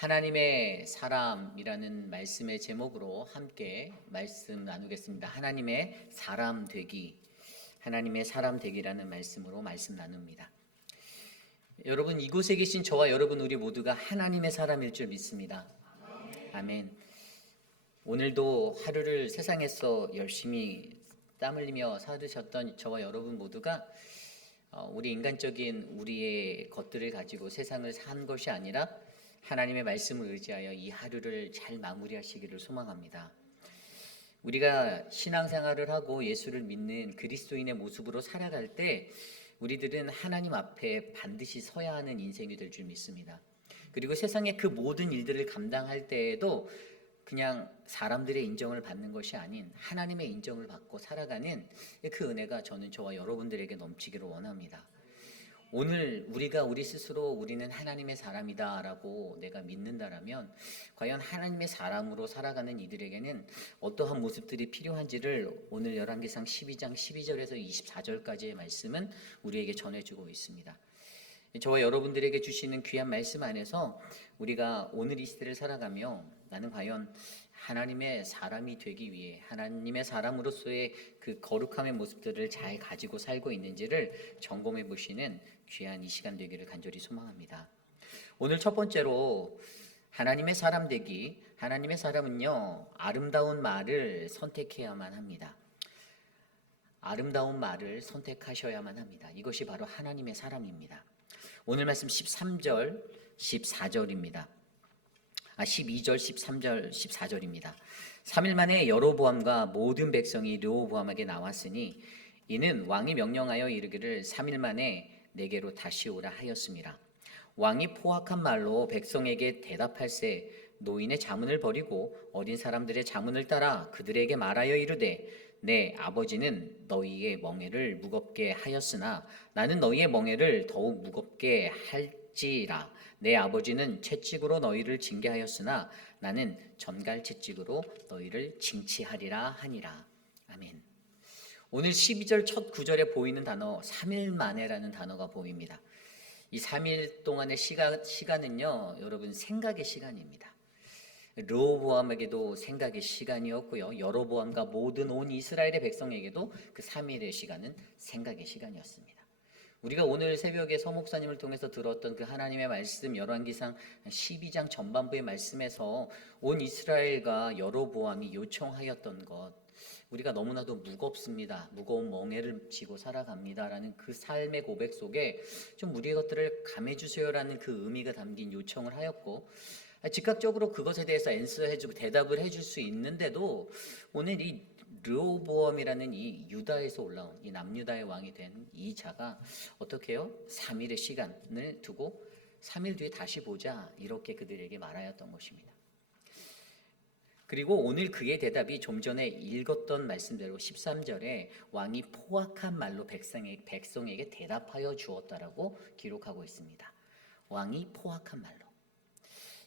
하나님의 사람이라는 말씀의 제목으로 함께 말씀 나누겠습니다. 하나님의 사람 되기, 하나님의 사람 되기라는 말씀으로 말씀 나눕니다. 여러분, 이곳에 계신 저와 여러분 우리 모두가 하나님의 사람일 줄 믿습니다. 아멘. 오늘도 하루를 세상에서 열심히 땀 흘리며 살으셨던 저와 여러분 모두가 우리 인간적인 우리의 것들을 가지고 세상을 산 것이 아니라 하나님의 말씀을 의지하여 이 하루를 잘 마무리하시기를 소망합니다. 우리가 신앙생활을 하고 예수를 믿는 그리스도인의 모습으로 살아갈 때 우리들은 하나님 앞에 반드시 서야 하는 인생이 될 줄 믿습니다. 그리고 세상의 그 모든 일들을 감당할 때에도 그냥 사람들의 인정을 받는 것이 아닌 하나님의 인정을 받고 살아가는 그 은혜가 저와 여러분들에게 넘치기를 원합니다. 오늘 우리가 우리 스스로 우리는 하나님의 사람이다 라고 내가 믿는다라면 과연 하나님의 사람으로 살아가는 이들에게는 어떠한 모습들이 필요한지를 오늘 열왕기상 12장 12절에서 24절까지의 말씀은 우리에게 전해주고 있습니다. 저와 여러분들에게 주시는 귀한 말씀 안에서 우리가 오늘 이 시대를 살아가며 나는 과연 하나님의 사람이 되기 위해 하나님의 사람으로서의 그 거룩함의 모습들을 잘 가지고 살고 있는지를 점검해 보시는 귀한 이 시간 되기를 간절히 소망합니다. 오늘 첫 번째로 하나님의 사람 되기. 하나님의 사람은요, 아름다운 말을 선택해야만 합니다. 아름다운 말을 선택하셔야만 합니다. 이것이 바로 하나님의 사람입니다. 오늘 말씀 13절, 14절입니다. 12절, 13절, 14절입니다. 3일 만에 여로보암과 모든 백성이 르호보암에게 나왔으니 이는 왕이 명령하여 이르기를 3일 만에 내게로 다시 오라 하였습니다. 왕이 포악한 말로 백성에게 대답할세 노인의 자문을 버리고 어린 사람들의 자문을 따라 그들에게 말하여 이르되 내 아버지는 너희의 멍에를 무겁게 하였으나 나는 너희의 멍에를 더욱 무겁게 할지라. 내 아버지는 채찍으로 너희를 징계하였으나 나는 전갈 채찍으로 너희를 징치하리라 하니라. 아멘. 오늘 12절 첫 구절에 보이는 단어 3일 만에라는 단어가 보입니다. 이 3일 동안의 시간은요, 여러분 생각의 시간입니다. 르호보암에게도 생각의 시간이었고요, 여로보암과 모든 온 이스라엘의 백성에게도 그 3일의 시간은 생각의 시간이었습니다. 우리가 오늘 새벽에 서 목사님을 통해서 들었던 그 하나님의 말씀 열왕기상 12장 전반부의 말씀에서 온 이스라엘과 여로보암이 요청하였던 것, 우리가 너무나도 무겁습니다. 무거운 멍에를 지고 살아갑니다라는 그 삶의 고백 속에 좀 우리의 것들을 감해주세요라는 그 의미가 담긴 요청을 하였고, 즉각적으로 그것에 대해서 앤서해주고 대답을 해줄 수 있는데도 오늘 이 르호보암이라는 이 유다에서 올라온 이 남유다의 왕이 된 이 자가 어떻게 해요? 3일의 시간을 두고 3일 뒤에 다시 보자 이렇게 그들에게 말하였던 것입니다. 그리고 오늘 그의 대답이 좀 전에 읽었던 말씀대로 13절에 왕이 포악한 말로 백성에게 대답하여 주었다라고 기록하고 있습니다. 왕이 포악한 말로.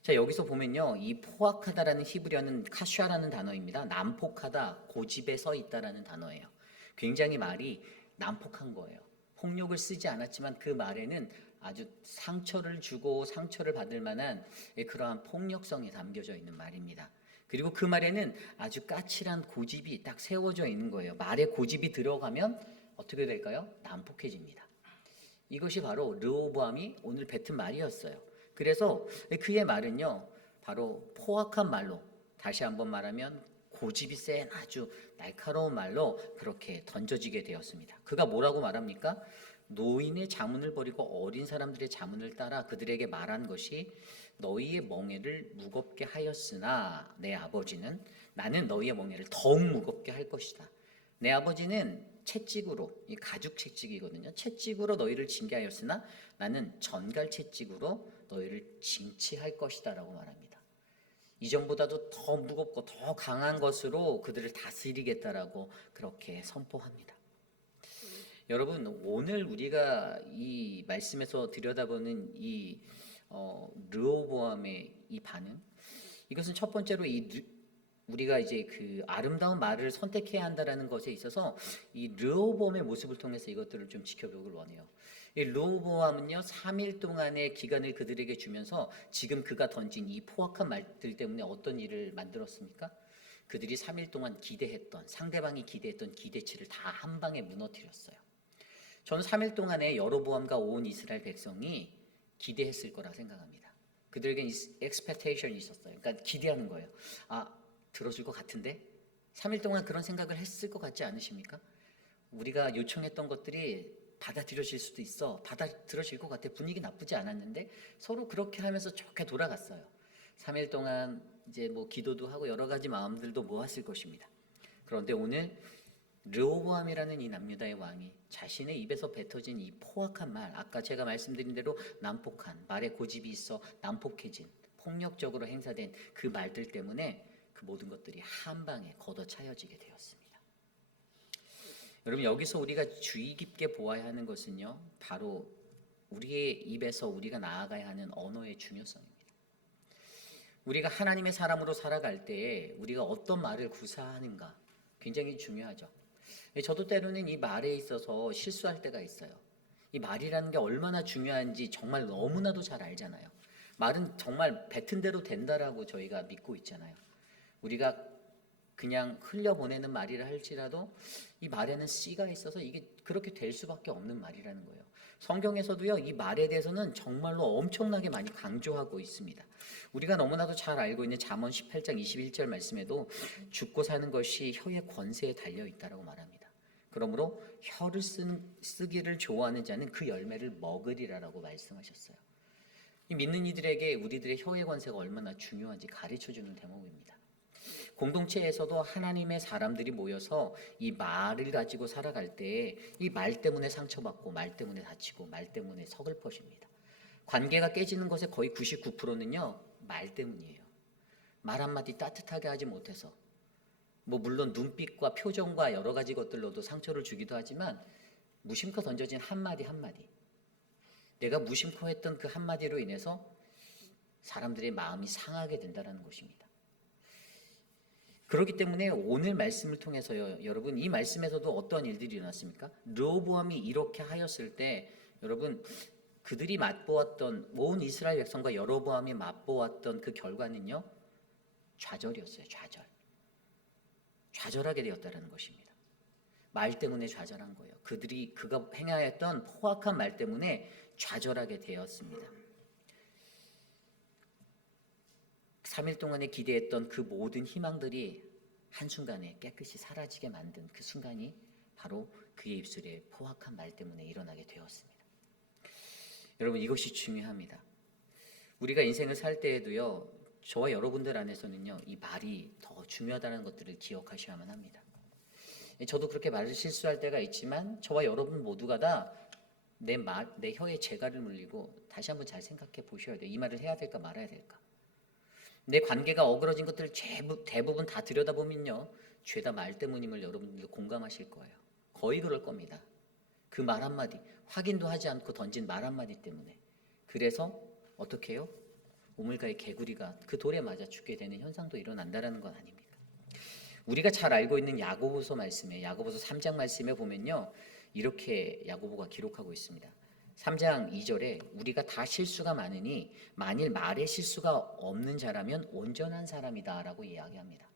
자, 여기서 보면요, 이 포악하다라는 히브리어는 카슈아라는 단어입니다. 난폭하다, 고집에 서 있다라는 단어예요. 굉장히 말이 난폭한 거예요. 폭력을 쓰지 않았지만 그 말에는 아주 상처를 주고 상처를 받을 만한 그러한 폭력성이 담겨져 있는 말입니다. 그리고 그 말에는 아주 까칠한 고집이 딱 세워져 있는 거예요. 말에 고집이 들어가면 어떻게 될까요? 난폭해집니다. 이것이 바로 르호보암이 오늘 뱉은 말이었어요. 그래서 그의 말은요, 바로 포악한 말로, 다시 한번 말하면 고집이 센 아주 날카로운 말로 그렇게 던져지게 되었습니다. 그가 뭐라고 말합니까? 노인의 자문을 버리고 어린 사람들의 자문을 따라 그들에게 말한 것이 너희의 멍에를 무겁게 하였으나 내 아버지는 나는 너희의 멍에를 더욱 무겁게 할 것이다. 내 아버지는 채찍으로, 이 가죽 채찍이거든요. 채찍으로 너희를 징계하였으나 나는 전갈 채찍으로 너희를 징치할 것이다 라고 말합니다. 이전보다도 더 무겁고 더 강한 것으로 그들을 다스리겠다라고 그렇게 선포합니다. 여러분, 오늘 우리가 이 말씀에서 들여다보는 이 르호보암의 이 반응, 이것은 첫 번째로 우리가 이제 그 아름다운 말을 선택해야 한다라는 것에 있어서 이 르호보암의 모습을 통해서 이것들을 좀 지켜보길 원해요. 이 르호보암은요 3일 동안의 기간을 그들에게 주면서 지금 그가 던진 이 포악한 말들 때문에 어떤 일을 만들었습니까? 그들이 3일 동안 기대했던, 상대방이 기대했던 기대치를 다 한 방에 무너뜨렸어요. 저는 3일 동안에 여로보암과 온 이스라엘 백성이 기대했을 거라 생각합니다. 그들에겐 expectation이 있었어요. 그러니까 기대하는 거예요. 아, 들어줄 것 같은데? 3일 동안 그런 생각을 했을 것 같지 않으십니까? 우리가 요청했던 것들이 받아들여질 수도 있어. 받아들여질 것 같아. 분위기 나쁘지 않았는데 서로 그렇게 하면서 좋게 돌아갔어요. 3일 동안 이제 뭐 기도도 하고 여러 가지 마음들도 모았을 것입니다. 그런데 오늘 르호보암이라는 이 남유다의 왕이 자신의 입에서 뱉어진 이 포악한 말, 아까 제가 말씀드린 대로 난폭한 말에 고집이 있어 난폭해진 폭력적으로 행사된 그 말들 때문에 그 모든 것들이 한 방에 걷어차여지게 되었습니다. 여러분, 여기서 우리가 주의 깊게 보아야 하는 것은요, 바로 우리의 입에서 우리가 나아가야 하는 언어의 중요성입니다. 우리가 하나님의 사람으로 살아갈 때에 우리가 어떤 말을 구사하는가 굉장히 중요하죠. 저도 때로는 이 말에 있어서 실수할 때가 있어요. 이 말이라는 게 얼마나 중요한지 정말 너무나도 잘 알잖아요. 말은 정말 뱉은 대로 된다라고 저희가 믿고 있잖아요. 우리가 그냥 흘려보내는 말이라 할지라도 이 말에는 씨가 있어서 이게 그렇게 될 수밖에 없는 말이라는 거예요. 성경에서도요, 이 말에 대해서는 정말로 엄청나게 많이 강조하고 있습니다. 우리가 너무나도 잘 알고 있는 잠언 18장 21절 말씀에도 죽고 사는 것이 혀의 권세에 달려 있다라고 말합니다. 그러므로 혀를 쓰기를 좋아하는 자는 그 열매를 먹으리라라고 말씀하셨어요. 이 믿는 이들에게 우리들의 혀의 권세가 얼마나 중요한지 가르쳐주는 대목입니다. 공동체에서도 하나님의 사람들이 모여서 이 말을 가지고 살아갈 때 이 말 때문에 상처받고 말 때문에 다치고 말 때문에 서글퍼집니다. 관계가 깨지는 것의 거의 99%는요 말 때문이에요. 말 한마디 따뜻하게 하지 못해서 물론 눈빛과 표정과 여러 가지 것들로도 상처를 주기도 하지만 무심코 던져진 한마디 한마디, 내가 무심코 했던 그 한마디로 인해서 사람들의 마음이 상하게 된다는 것입니다. 그렇기 때문에 오늘 말씀을 통해서요, 여러분 이 말씀에서도 어떤 일들이 일어났습니까? 르호보암이 이렇게 하였을 때 여러분 그들이 맛보았던 온 이스라엘 백성과 여로보암이 맛보았던 그 결과는요 좌절이었어요. 좌절하게 되었다는 것입니다. 말 때문에 좌절한 거예요. 그가 행하였던 포악한 말 때문에 좌절하게 되었습니다. 3일 동안에 기대했던 그 모든 희망들이 한순간에 깨끗이 사라지게 만든 그 순간이 바로 그의 입술에 포악한 말 때문에 일어나게 되었습니다. 여러분 이것이 중요합니다. 우리가 인생을 살 때에도요, 저와 여러분들 안에서는요, 이 말이 더 중요하다는 것들을 기억하셔야만 합니다. 저도 그렇게 말을 실수할 때가 있지만 저와 여러분 모두가 다 내 혀에 재갈을 물리고 다시 한번 잘 생각해 보셔야 돼요. 이 말을 해야 될까 말아야 될까. 내 관계가 어그러진 것들을 대부분 다 들여다보면요, 죄다 말 때문임을 여러분들도 공감하실 거예요. 거의 그럴 겁니다. 그 말 한마디, 확인도 하지 않고 던진 말 한마디 때문에. 그래서 어떻게 해요? 우물가의 개구리가 그 돌에 맞아 죽게 되는 현상도 일어난다는 건 아닙니까? 우리가 잘 알고 있는 야고보서 3장 말씀에 보면요, 이렇게 야고보가 기록하고 있습니다. 3장 2절에 우리가 다 실수가 많으니 만일 말에 실수가 없는 자라면 온전한 사람이다 라고 이야기합니다.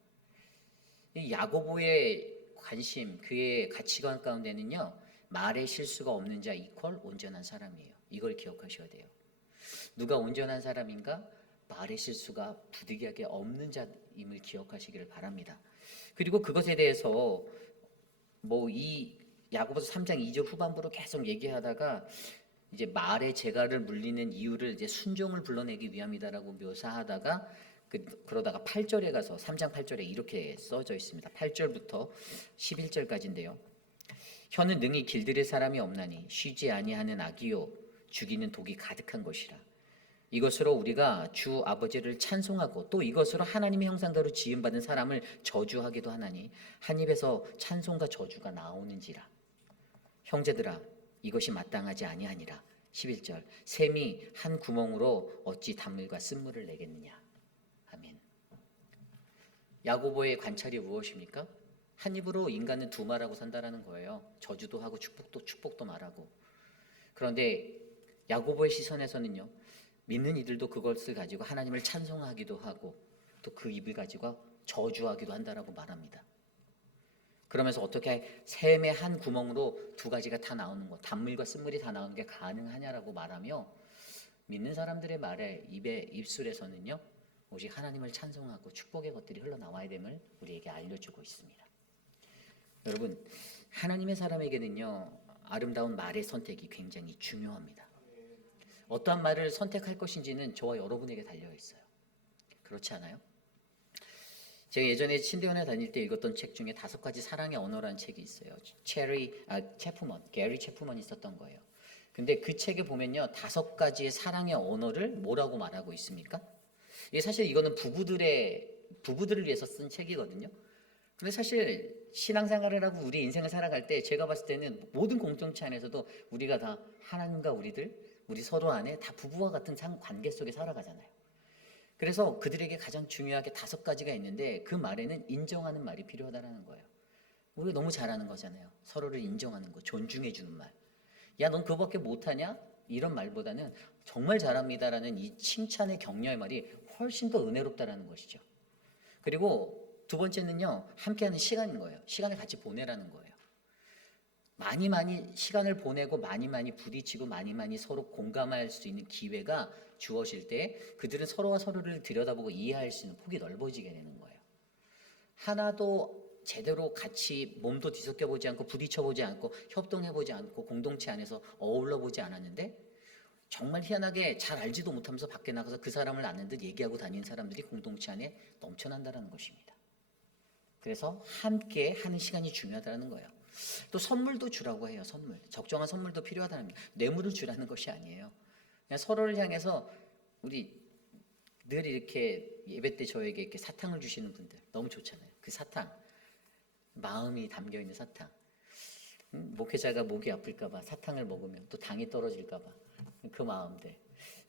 이 야고보의 관심, 그의 가치관 가운데는요, 말에 실수가 없는 자 이퀄 온전한 사람이에요. 이걸 기억하셔야 돼요. 누가 온전한 사람인가? 말에 실수가 부득이하게 없는 자임을 기억하시기를 바랍니다. 그리고 그것에 대해서 이 야고보서 3장 2절 후반부로 계속 얘기하다가 이제 말에 재갈을 물리는 이유를 이제 순종을 불러내기 위함이다라고 묘사하다가 그러다가 8절에 가서 3장 8절에 이렇게 써져 있습니다. 8절부터 11절까지인데요. 혀는 능히 길들일 사람이 없나니 쉬지 아니하는 악이요 죽이는 독이 가득한 것이라. 이것으로 우리가 주 아버지를 찬송하고 또 이것으로 하나님의 형상대로 지음받은 사람을 저주하기도 하나니 한 입에서 찬송과 저주가 나오는지라. 형제들아 이것이 마땅하지 아니하니라. 11절 샘이 한 구멍으로 어찌 단물과 쓴물을 내겠느냐. 아멘. 야고보의 관찰이 무엇입니까? 한 입으로 인간은 두 말하고 산다라는 거예요. 저주도 하고 축복도 말하고. 그런데 야고보의 시선에서는요, 믿는 이들도 그것을 가지고 하나님을 찬송하기도 하고 또 그 입을 가지고 저주하기도 한다라고 말합니다. 그러면서 어떻게 샘의 한 구멍으로 두 가지가 다 나오는 것, 단물과 쓴물이 다 나오는 게 가능하냐라고 말하며 믿는 사람들의 말에 입술에서는요, 오직 하나님을 찬송하고 축복의 것들이 흘러나와야 됨을 우리에게 알려주고 있습니다. 여러분, 하나님의 사람에게는요, 아름다운 말의 선택이 굉장히 중요합니다. 어떠한 말을 선택할 것인지는 저와 여러분에게 달려 있어요. 그렇지 않아요? 제가 예전에 신대원에 다닐 때 읽었던 책 중에 5가지 사랑의 언어라는 책이 있어요. 게리 체프먼이 썼던 거예요. 근데 그 책에 보면요, 5가지의 사랑의 언어를 뭐라고 말하고 있습니까? 이게 사실 이거는 부부들을 위해서 쓴 책이거든요. 근데 사실 신앙생활을 하고 우리 인생을 살아갈 때 제가 봤을 때는 모든 공동체 안에서도 우리가 다 하나님과 우리 서로 안에 다 부부와 같은 관계 속에 살아가잖아요. 그래서 그들에게 가장 중요하게 5가지가 있는데 그 말에는 인정하는 말이 필요하다는 거예요. 우리가 너무 잘하는 거잖아요. 서로를 인정하는 거, 존중해 주는 말. 야, 넌 그거밖에 못하냐? 이런 말보다는 정말 잘합니다라는 이 칭찬의 격려의 말이 훨씬 더 은혜롭다라는 것이죠. 그리고 2번째는요, 함께하는 시간인 거예요. 시간을 같이 보내라는 거예요. 많이 시간을 보내고 많이 부딪히고 많이 서로 공감할 수 있는 기회가 주어질 때 그들은 서로가 서로를 들여다보고 이해할 수 있는 폭이 넓어지게 되는 거예요. 하나도 제대로 같이 몸도 뒤섞여보지 않고 부딪혀보지 않고 협동해보지 않고 공동체 안에서 어울러보지 않았는데 정말 희한하게 잘 알지도 못하면서 밖에 나가서 그 사람을 아는 듯 얘기하고 다니는 사람들이 공동체 안에 넘쳐난다는 것입니다. 그래서 함께 하는 시간이 중요하다는 거예요. 또 선물도 주라고 해요. 선물. 적정한 선물도 필요하다는 겁니다. 뇌물을 주라는 것이 아니에요. 그냥 서로를 향해서 우리 늘 이렇게 예배 때 저에게 이렇게 사탕을 주시는 분들 너무 좋잖아요. 그 사탕, 마음이 담겨 있는 사탕. 목회자가 목이 아플까봐 사탕을 먹으면 또 당이 떨어질까봐 그 마음들.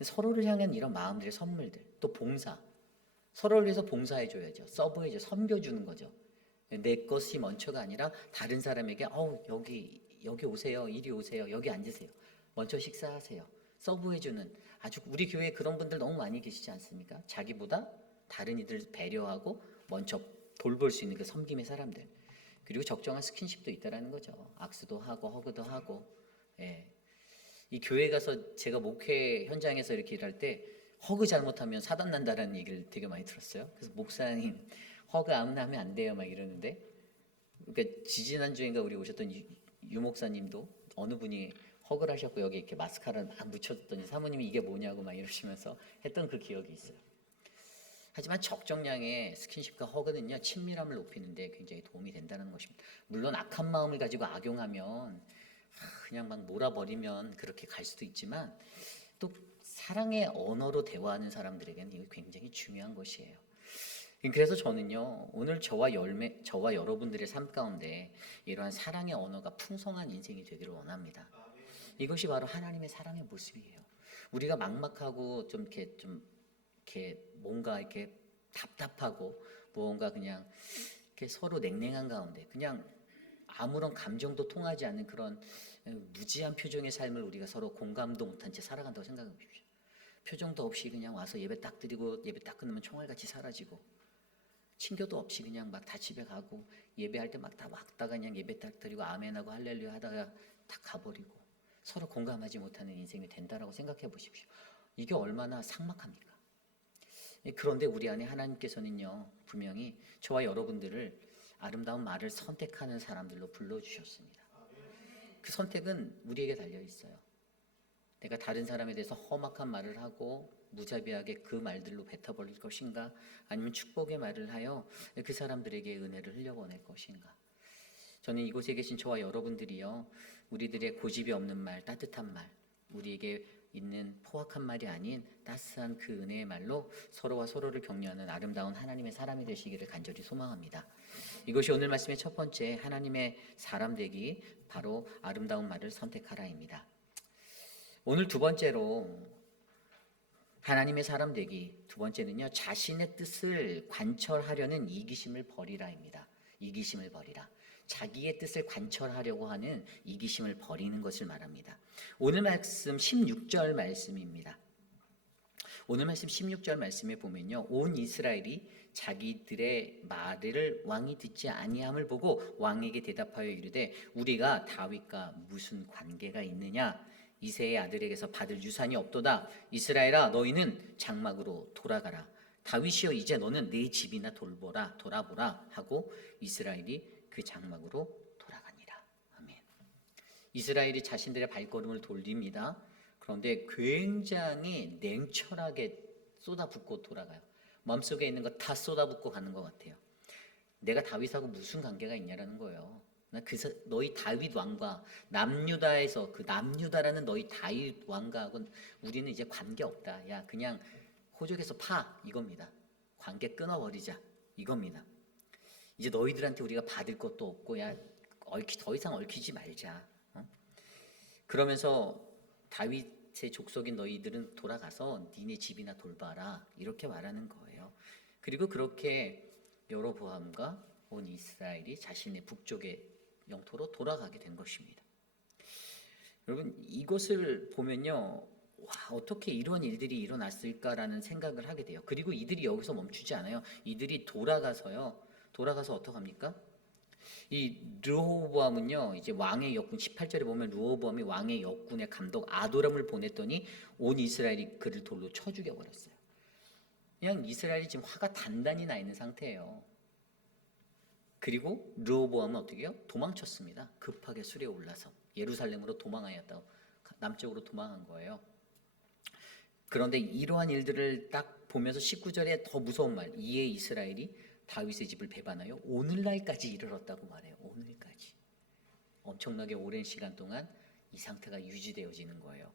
서로를 향한 이런 마음들의 선물들. 또 봉사. 서로를 위해서 봉사해줘야죠. 서브해줘, 섬겨주는 거죠. 내 것이 먼저가 아니라 다른 사람에게 여기 오세요, 이리 오세요, 여기 앉으세요, 먼저 식사하세요. 서브해주는 아주 우리 교회에 그런 분들 너무 많이 계시지 않습니까? 자기보다 다른 이들 배려하고 먼저 돌볼 수 있는 그 섬김의 사람들. 그리고 적정한 스킨십도 있다라는 거죠. 악수도 하고 허그도 하고. 예. 이 교회 가서 제가 목회 현장에서 이렇게 일할 때 허그 잘못하면 사단 난다라는 얘기를 되게 많이 들었어요. 그래서 목사님 허그 아무나 하면 안 돼요 막 이러는데, 그러니까 지지난주인가 우리 오셨던 유 목사님도 어느 분이 허그를 하셨고 여기 이렇게 마스카라를 막 묻혀줬더니 사모님이 이게 뭐냐고 막 이러시면서 했던 그 기억이 있어요. 하지만 적정량의 스킨십과 허그는요, 친밀함을 높이는데 굉장히 도움이 된다는 것입니다. 물론 악한 마음을 가지고 악용하면 그냥 막 몰아버리면 그렇게 갈 수도 있지만 또 사랑의 언어로 대화하는 사람들에게는 이거 굉장히 중요한 것이에요. 그래서 저는요, 오늘 저와 여러분들의 삶 가운데 이러한 사랑의 언어가 풍성한 인생이 되기를 원합니다. 이것이 바로 하나님의 사랑의 모습이에요. 우리가 막막하고 좀 이렇게 뭔가 이렇게 답답하고 뭔가 그냥 이렇게 서로 냉랭한 가운데 그냥 아무런 감정도 통하지 않는 그런 무지한 표정의 삶을 우리가 서로 공감도 못한 채 살아간다고 생각해 보십시오. 표정도 없이 그냥 와서 예배 딱 드리고 예배 딱 끝나면 총알같이 사라지고 친교도 없이 그냥 막 다 집에 가고 예배할 때 막 다 왔다가 그냥 예배 딱 드리고 아멘하고 할렐루야 하다가 다 가버리고 서로 공감하지 못하는 인생이 된다라고 생각해 보십시오. 이게 얼마나 삭막합니까? 그런데 우리 안에 하나님께서는요, 분명히 저와 여러분들을 아름다운 말을 선택하는 사람들로 불러주셨습니다. 그 선택은 우리에게 달려 있어요. 내가 다른 사람에 대해서 험악한 말을 하고 무자비하게 그 말들로 뱉어버릴 것인가, 아니면 축복의 말을 하여 그 사람들에게 은혜를 흘려보낼 것인가. 저는 이곳에 계신 저와 여러분들이요, 우리들의 고집이 없는 말, 따뜻한 말, 우리에게 있는 포악한 말이 아닌 따스한 그 은혜의 말로 서로와 서로를 격려하는 아름다운 하나님의 사람이 되시기를 간절히 소망합니다. 이것이 오늘 말씀의 첫 번째 하나님의 사람 되기, 바로 아름다운 말을 선택하라입니다. 오늘 2번째로 하나님의 사람 되기, 2번째는요, 자신의 뜻을 관철하려는 이기심을 버리라입니다. 이기심을 버리라. 자기의 뜻을 관철하려고 하는 이기심을 버리는 것을 말합니다. 오늘 말씀 16절 말씀입니다. 오늘 말씀 16절 말씀에 보면요, 온 이스라엘이 자기들의 말을 왕이 듣지 아니함을 보고 왕에게 대답하여 이르되 우리가 다윗과 무슨 관계가 있느냐? 이새의 아들에게서 받을 유산이 없도다. 이스라엘아 너희는 장막으로 돌아가라. 다윗이여 이제 너는 내 집이나 돌아보라 하고 이스라엘이 그 장막으로 돌아가니라. 아멘. 이스라엘이 자신들의 발걸음을 돌립니다. 그런데 굉장히 냉철하게 쏟아붓고 돌아가요. 마음속에 있는 거 다 쏟아붓고 가는 것 같아요. 내가 다윗하고 무슨 관계가 있냐라는 거예요. 너희 다윗 왕과 남유다에서 그 남유다라는 너희 다윗 왕과하고는 우리는 이제 관계 없다. 야 그냥 호적에서 파 이겁니다. 관계 끊어버리자 이겁니다. 이제 너희들한테 우리가 받을 것도 없고 야 더 이상 얽히지 말자. 그러면서 다윗의 족속인 너희들은 돌아가서 니네 집이나 돌봐라 이렇게 말하는 거예요. 그리고 그렇게 여로보암과 온 이스라엘이 자신의 북쪽의 영토로 돌아가게 된 것입니다. 여러분 이것을 보면요, 와 어떻게 이런 일들이 일어났을까라는 생각을 하게 돼요. 그리고 이들이 여기서 멈추지 않아요. 이들이 돌아가서 어떡합니까? 이 르호보암은요, 이제 왕의 역군 18절에 보면 르호보암이 왕의 역군의 감독 아도람을 보냈더니 온 이스라엘이 그를 돌로 쳐 죽여버렸어요. 그냥 이스라엘이 지금 화가 단단히 나 있는 상태예요. 그리고 르호보암은 어떻게 해요? 도망쳤습니다. 급하게 수레에 올라서 예루살렘으로 도망하였다고 남쪽으로 도망한 거예요. 그런데 이러한 일들을 딱 보면서 19절에 더 무서운 말, 이에 이스라엘이 다윗의 집을 배반하여 오늘날까지 이르렀다고 말해요. 오늘까지. 엄청나게 오랜 시간 동안 이 상태가 유지되어지는 거예요.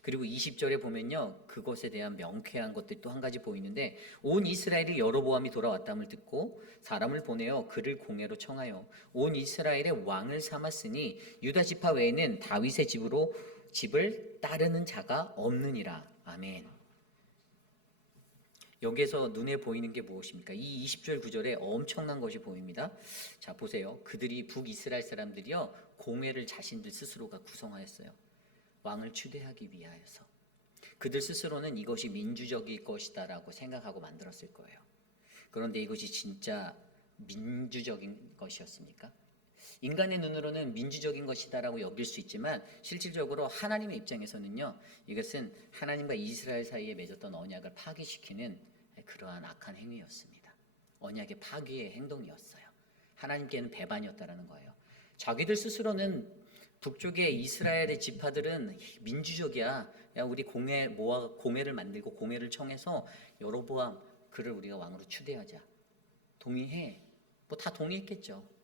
그리고 20절에 보면요, 그것에 대한 명쾌한 것들이 또 한 가지 보이는데 온 이스라엘이 여로보암이 돌아왔다함을 듣고 사람을 보내어 그를 공회로 청하여 온 이스라엘의 왕을 삼았으니 유다 지파 외에는 다윗의 집을 따르는 자가 없느니라. 아멘. 여기에서 눈에 보이는 게 무엇입니까? 이 20절 9절에 엄청난 것이 보입니다. 자 보세요. 그들이 북이스라엘 사람들이요 공회를 자신들 스스로가 구성하였어요. 왕을 추대하기 위하여서. 그들 스스로는 이것이 민주적일 것이다라고 생각하고 만들었을 거예요. 그런데 이것이 진짜 민주적인 것이었습니까? 인간의 눈으로는 민주적인 것이다라고 여길 수 있지만 실질적으로 하나님의 입장에서는요, 이것은 하나님과 이스라엘 사이에 맺었던 언약을 파기시키는 그러한 악한 행위였습니다. 언약의 파기의 행동이었어요. 하나님께는 배반이었다라는 거예요. 자기들 스스로는 북쪽의 이스라엘의 지파들은 민주적이야. 야 우리 공회를 만들고 공회를 청해서 여로보암 그를 우리가 왕으로 추대하자. 동의해. 뭐 다 동의했겠죠.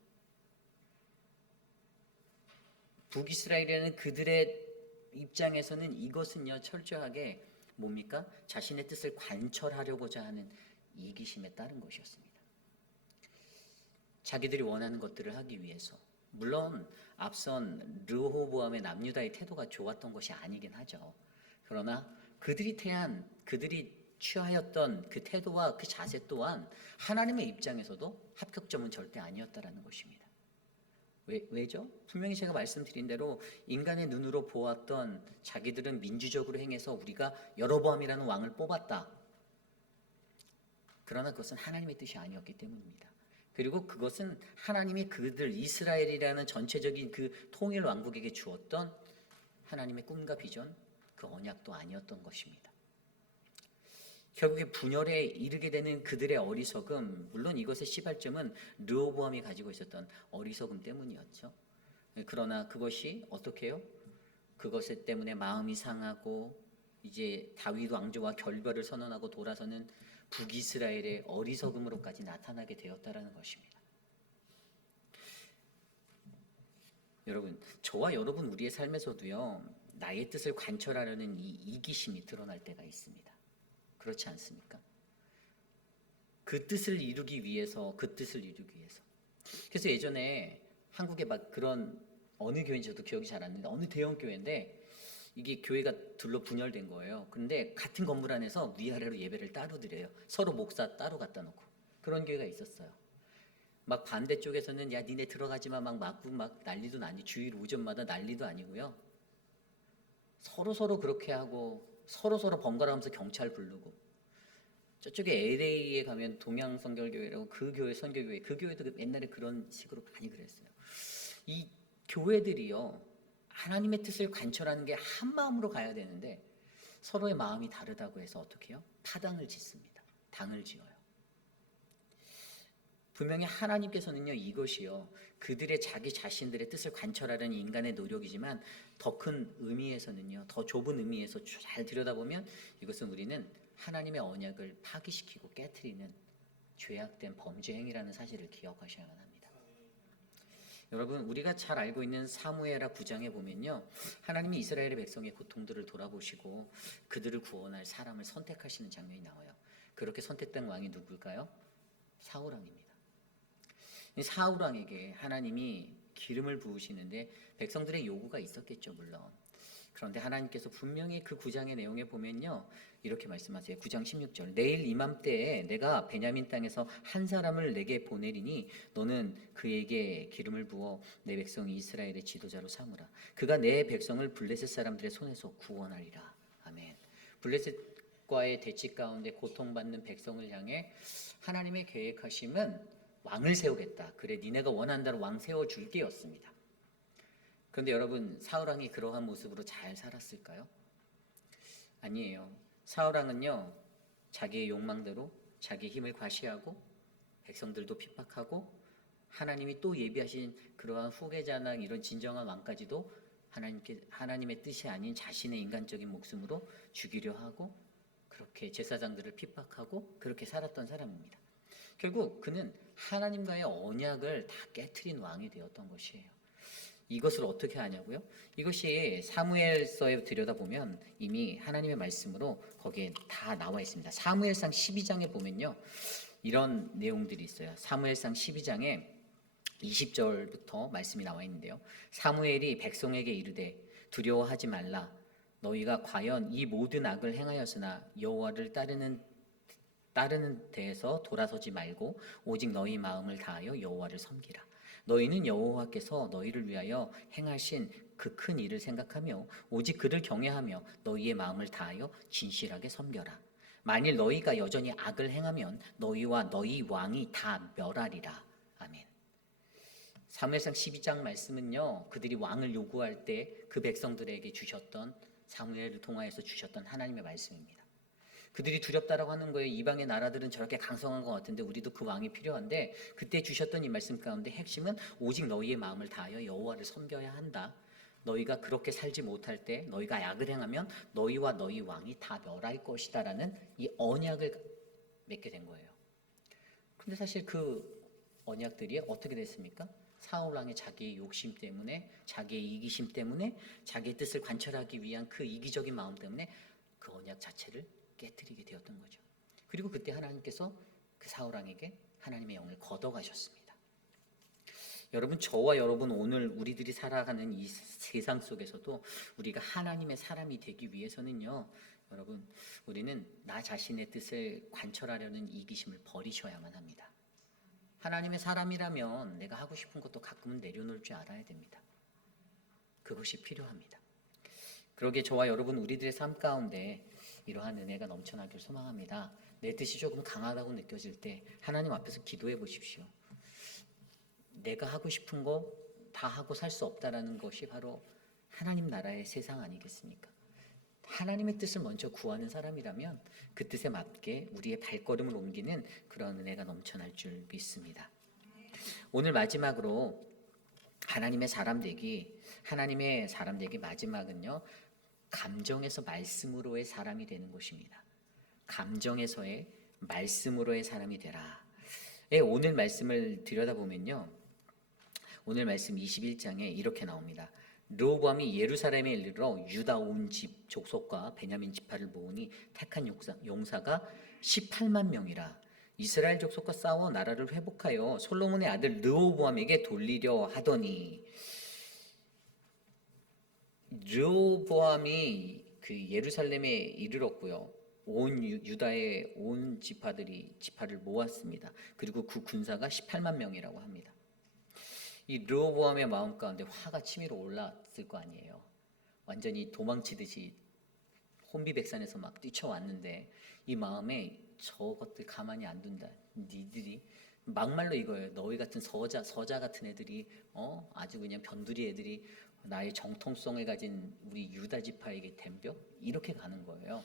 북이스라엘이라는 그들의 입장에서는 이것은요 철저하게 뭡니까? 자신의 뜻을 관철하려고자 하는 이기심에 따른 것이었습니다. 자기들이 원하는 것들을 하기 위해서. 물론 앞선 르호보암의 남유다의 태도가 좋았던 것이 아니긴 하죠. 그러나 그들이 취하였던 그 태도와 그 자세 또한 하나님의 입장에서도 합격점은 절대 아니었다라는 것입니다. 왜죠? 분명히 제가 말씀드린 대로 인간의 눈으로 보았던 자기들은 민주적으로 행해서 우리가 여로보암이라는 왕을 뽑았다. 그러나 그것은 하나님의 뜻이 아니었기 때문입니다. 그리고 그것은 하나님이 그들 이스라엘이라는 전체적인 그 통일 왕국에게 주었던 하나님의 꿈과 비전, 그 언약도 아니었던 것입니다. 결국에 분열에 이르게 되는 그들의 어리석음, 물론 이것의 시발점은 르호보암이 가지고 있었던 어리석음 때문이었죠. 그러나 그것이 어떻게 해요? 그것 때문에 마음이 상하고 이제 다윗 왕조와 결별을 선언하고 돌아서는 북이스라엘의 어리석음으로까지 나타나게 되었다라는 것입니다. 여러분, 저와 여러분 우리의 삶에서도요, 나의 뜻을 관철하려는 이 이기심이 드러날 때가 있습니다. 그렇지 않습니까? 그 뜻을 이루기 위해서. 그래서 예전에 한국에 막 그런 어느 교회인지 저도 기억이 잘 안 나는데 어느 대형 교회인데 이게 교회가 둘로 분열된 거예요. 그런데 같은 건물 안에서 위아래로 예배를 따로 드려요. 서로 목사 따로 갖다 놓고. 그런 교회가 있었어요. 막 반대쪽에서는 야 니네 들어가지 마 막 막고 막 난리도 아니 주일 오전마다 난리도 아니고요. 서로 그렇게 하고 서로 번갈아가면서 경찰 부르고 저쪽에 LA에 가면 동양선결교회라고 그 교회 선교교회 그 교회도 옛날에 그런 식으로 많이 그랬어요. 이 교회들이요 하나님의 뜻을 관철하는 게 한 마음으로 가야 되는데 서로의 마음이 다르다고 해서 어떻게 해요? 파당을 짓습니다. 당을 지어요. 분명히 하나님께서는요 이것이요 그들의 자기 자신들의 뜻을 관철하려는 인간의 노력이지만 더 큰 의미에서는요 더 좁은 의미에서 잘 들여다보면 이것은 우리는 하나님의 언약을 파기시키고 깨트리는 죄악된 범죄 행위라는 사실을 기억하셔야만 합니다. 여러분 우리가 잘 알고 있는 사무엘하 9장에 보면요 하나님이 이스라엘의 백성의 고통들을 돌아보시고 그들을 구원할 사람을 선택하시는 장면이 나와요. 그렇게 선택된 왕이 누굴까요? 사울 왕입니다. 사울 왕에게 하나님이 기름을 부으시는데 백성들의 요구가 있었겠죠 물론. 그런데 하나님께서 분명히 그 9장의 내용에 보면요 이렇게 말씀하세요. 9장 16절 내일 이맘때에 내가 베냐민 땅에서 한 사람을 내게 보내리니 너는 그에게 기름을 부어 내 백성 이스라엘의 지도자로 삼으라. 그가 내 백성을 블레셋 사람들의 손에서 구원하리라. 아멘. 블레셋과의 대치 가운데 고통받는 백성을 향해 하나님의 계획하심은 왕을 세우겠다. 그래 니네가 원하는 대로 왕 세워줄게였습니다. 그런데 여러분 사울왕이 그러한 모습으로 잘 살았을까요? 아니에요. 사울왕은요 자기의 욕망대로 자기 힘을 과시하고 백성들도 핍박하고 하나님이 또 예비하신 그러한 후계자나 이런 진정한 왕까지도 하나님의 뜻이 아닌 자신의 인간적인 목숨으로 죽이려 하고 그렇게 제사장들을 핍박하고 그렇게 살았던 사람입니다. 결국 그는 하나님과의 언약을 다 깨트린 왕이 되었던 것이에요. 이것을 어떻게 하냐고요? 이것이 사무엘서에 들여다보면 이미 하나님의 말씀으로 거기에 다 나와 있습니다. 사무엘상 12장에 보면요 이런 내용들이 있어요. 사무엘상 12장에 20절부터 말씀이 나와 있는데요 사무엘이 백성에게 이르되 두려워하지 말라. 너희가 과연 이 모든 악을 행하였으나 여호와를 따르는 데에서 돌아서지 말고 오직 너희 마음을 다하여 여호와를 섬기라. 너희는 여호와께서 너희를 위하여 행하신 그 큰 일을 생각하며 오직 그를 경외하며 너희의 마음을 다하여 진실하게 섬겨라. 만일 너희가 여전히 악을 행하면 너희와 너희 왕이 다 멸하리라. 아멘. 사무엘상 12장 말씀은요 그들이 왕을 요구할 때 그 백성들에게 주셨던 사무엘을 통하여서 주셨던 하나님의 말씀입니다. 그들이 두렵다라고 하는 거예요. 이방의 나라들은 저렇게 강성한 것 같은데 우리도 그 왕이 필요한데 그때 주셨던 이 말씀 가운데 핵심은 오직 너희의 마음을 다하여 여호와를 섬겨야 한다. 너희가 그렇게 살지 못할 때 너희가 악을 행하면 너희와 너희 왕이 다 멸할 것이다 라는 이 언약을 맺게 된 거예요. 근데 사실 그 언약들이 어떻게 됐습니까? 사울 왕의 자기의 욕심 때문에 자기의 이기심 때문에 자기의 뜻을 관철하기 위한 그 이기적인 마음 때문에 그 언약 자체를 깨뜨리게 되었던 거죠. 그리고 그때 하나님께서 그 사울 왕에게 하나님의 영을 걷어가셨습니다. 여러분 저와 여러분 오늘 우리들이 살아가는 이 세상 속에서도 우리가 하나님의 사람이 되기 위해서는요 여러분 우리는 나 자신의 뜻을 관철하려는 이기심을 버리셔야만 합니다. 하나님의 사람이라면 내가 하고 싶은 것도 가끔은 내려놓을 줄 알아야 됩니다. 그것이 필요합니다. 그러기에 저와 여러분 우리들의 삶 가운데 이러한 은혜가 넘쳐나길 소망합니다. 내 뜻이 조금 강하다고 느껴질 때 하나님 앞에서 기도해 보십시오. 내가 하고 싶은 거 다 하고 살 수 없다라는 것이 바로 하나님 나라의 세상 아니겠습니까? 하나님의 뜻을 먼저 구하는 사람이라면 그 뜻에 맞게 우리의 발걸음을 옮기는 그런 은혜가 넘쳐날 줄 믿습니다. 오늘 마지막으로 하나님의 사람 되기 마지막은요 감정에서 말씀으로의 사람이 되는 것입니다. 감정에서의 말씀으로의 사람이 되라. 오늘 말씀을 들여다보면요 오늘 말씀 21장에 이렇게 나옵니다. 르호보암이 예루살렘에 이르러 유다 온 집 족속과 베냐민 지파를 모으니 택한 용사가 18만 명이라. 이스라엘 족속과 싸워 나라를 회복하여 솔로몬의 아들 르호보암에게 돌리려 하더니 르호보암이 그 예루살렘에 이르렀고요. 온 유다의 온 지파를 모았습니다. 그리고 그 군사가 18만 명이라고 합니다. 이 르호보암의 마음 가운데 화가 치밀어 올랐을 거 아니에요. 완전히 도망치듯이 혼비백산에서 막 뛰쳐왔는데 이 마음에 저것들 가만히 안 둔다. 니들이 막말로 이거예요. 너희 같은 서자 같은 애들이 아주 그냥 변두리 애들이 나의 정통성을 가진 우리 유다 지파에게 덤벼? 이렇게 가는 거예요.